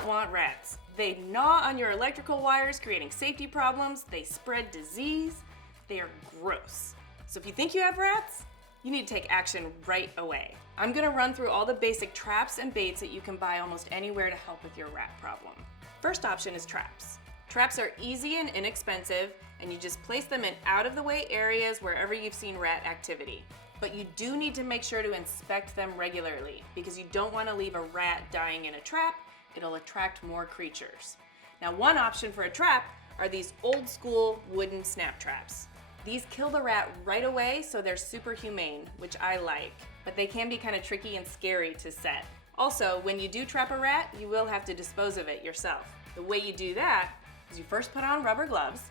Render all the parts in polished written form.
not want rats. They gnaw on your electrical wires, creating safety problems. They spread disease. They are gross. So if you think you have rats, you need to take action right away. I'm gonna run through all the basic traps and baits that you can buy almost anywhere to help with your rat problem. First option is traps. Traps are easy and inexpensive, and you just place them in out-of-the-way areas wherever you've seen rat activity. But you do need to make sure to inspect them regularly because you don't want to leave a rat dying in a trap. It'll attract more creatures. Now, one option for a trap are these old school wooden snap traps. These kill the rat right away, so they're super humane, which I like, but they can be kind of tricky and scary to set. Also, when you do trap a rat, you will have to dispose of it yourself. The way you do that is you first put on rubber gloves,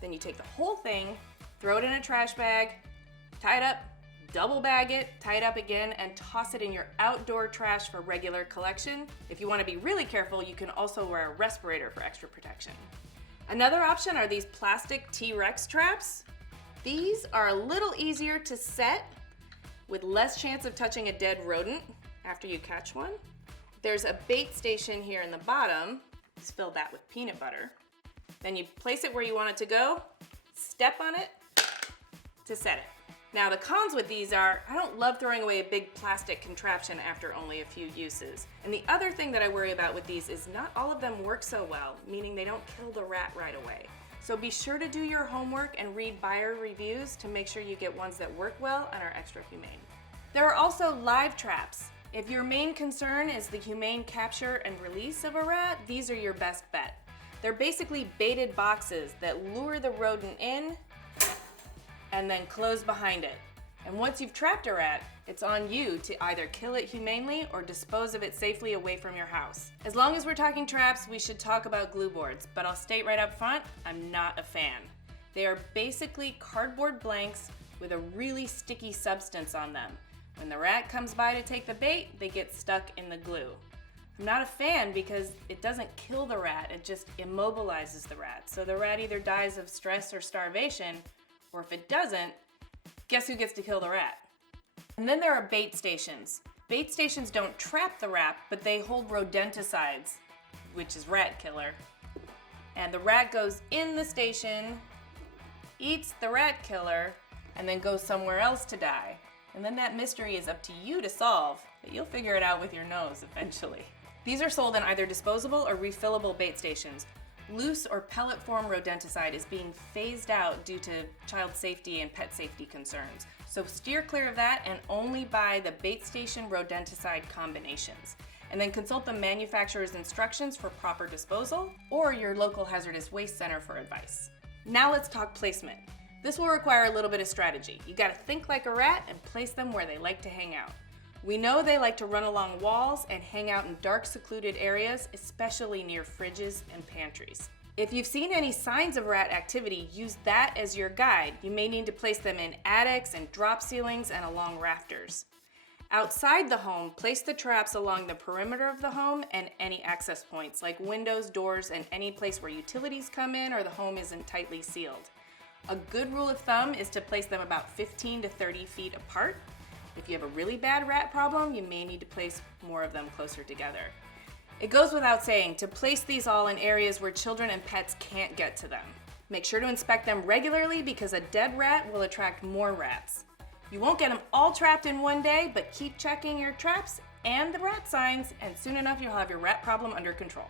then you take the whole thing, throw it in a trash bag, tie it up, double bag it, tie it up again, and toss it in your outdoor trash for regular collection. If you want to be really careful, you can also wear a respirator for extra protection. Another option are these plastic T-Rex traps. These are a little easier to set with less chance of touching a dead rodent after you catch one. There's a bait station here in the bottom. Just fill that with peanut butter. Then you place it where you want it to go, step on it to set it. Now the cons with these are, I don't love throwing away a big plastic contraption after only a few uses. And the other thing that I worry about with these is not all of them work so well, meaning they don't kill the rat right away. So be sure to do your homework and read buyer reviews to make sure you get ones that work well and are extra humane. There are also live traps. If your main concern is the humane capture and release of a rat, these are your best bet. They're basically baited boxes that lure the rodent in and then close behind it. And once you've trapped a rat, it's on you to either kill it humanely or dispose of it safely away from your house. As long as we're talking traps, we should talk about glue boards, but I'll state right up front, I'm not a fan. They are basically cardboard blanks with a really sticky substance on them. When the rat comes by to take the bait, they get stuck in the glue. I'm not a fan because it doesn't kill the rat, it just immobilizes the rat. So the rat either dies of stress or starvation, or if it doesn't, guess who gets to kill the rat? And then there are bait stations. Bait stations don't trap the rat, but they hold rodenticides, which is rat killer. And the rat goes in the station, eats the rat killer, and then goes somewhere else to die. And then that mystery is up to you to solve, but you'll figure it out with your nose eventually. These are sold in either disposable or refillable bait stations. Loose or pellet form rodenticide is being phased out due to child safety and pet safety concerns. So steer clear of that and only buy the bait station rodenticide combinations. And then consult the manufacturer's instructions for proper disposal or your local hazardous waste center for advice. Now let's talk placement. This will require a little bit of strategy. You gotta think like a rat and place them where they like to hang out. We know they like to run along walls and hang out in dark, secluded areas, especially near fridges and pantries. If you've seen any signs of rat activity, use that as your guide. You may need to place them in attics and drop ceilings and along rafters. Outside the home, place the traps along the perimeter of the home and any access points, like windows, doors, and any place where utilities come in or the home isn't tightly sealed. A good rule of thumb is to place them about 15 to 30 feet apart. If you have a really bad rat problem, you may need to place more of them closer together. It goes without saying to place these all in areas where children and pets can't get to them. Make sure to inspect them regularly because a dead rat will attract more rats. You won't get them all trapped in one day, but keep checking your traps and the rat signs, and soon enough you'll have your rat problem under control.